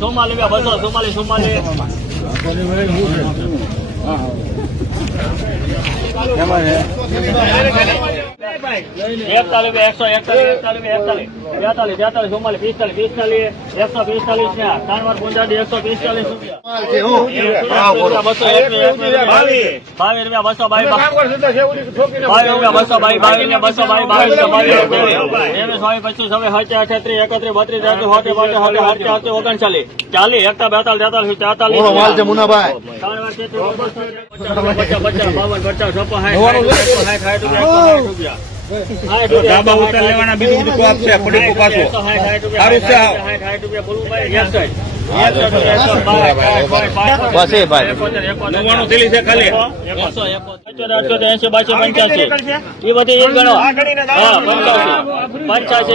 ચુમ્માલીસ બસો સોમાલી ચુમ્માલીસ એકતાલીસ એકસો એકતાલીસ એકતાલીસ એકતાલીસ. બેતાલીસ તેતાલીસ ચુમ્માલીસ પિસ્તાલીસ પિસ્તાલીસ એકસો પિસ્તાલીસ ને ત્રણ વાર એકસો પિસ્તાલીસ રૂપિયા. બસો બાવીસ. રૂપિયા બસો બાવીસ બાવીસ. રૂપિયા બસો બાવીસ બાવીસ બસો બાવીસ બાવીસ બાવીસ. એવી સોળી પચીસ હવે હચે અઠત્રીસ એકત્રીસ બત્રીસ ઓગણચાલીસ. ચાલીસ એકતા બેતાલીસ તેતાલીસ ચાતાલીસ માલ છે? મુનાભાઈ ડાબા ઉતાર લેવાના બીજું બીજું કોપ છે પડી કો સારું છે. બસ એ ભાઈ. નવ્વાણું થેલી છે ખાલી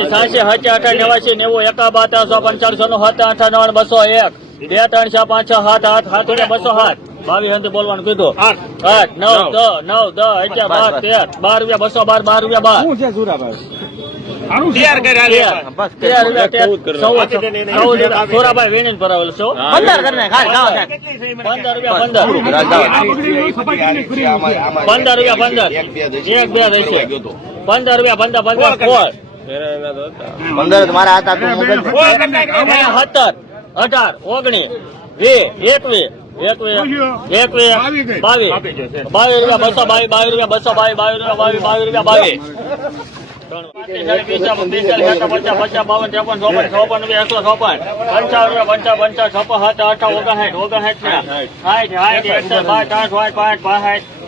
સાસી હચી અઠા નેવાસી નેવું એકા બાતાસો પંચાણસો નું હતા અઠા નવ બસો એક બે ત્રણ છ પાંચ છ સાત આઠ રૂપિયા બસો સાત બાવીસ હંતે બોલવાનું કીધું આઠ નવ દસ નવ દસ અગિયાર બાર તેર બાર રૂપિયા બસો બાર બાર રૂપિયા બાર તૈયાર કર્યા સોરાભાઈ ભરાવેલ છો. પંદર કરી નાખ. પંદર રૂપિયા પંદર. પંદર રૂપિયા પંદર. એક બે રહેશે પંદર રૂપિયા પંદર પંદર. સોળ પંદર મારા હતા સત્તર અઢાર ઓગણીસ વીસ એકવીસ બાવીસ બાવીસ રૂપિયા બસો બાવીસ બાવીસ રૂપિયા બસો બાવીસ બાવીસ રૂપિયા બાવીસ બાવીસ રૂપિયા બાવીસ પંચાવન પંચાવન છપ્પન સાત અઠા ઓગણસાઠ ઓગણસાઠ ને સાઠ સાઠ એકસઠ બાર આઠ પાંચ પાંચ પાંચ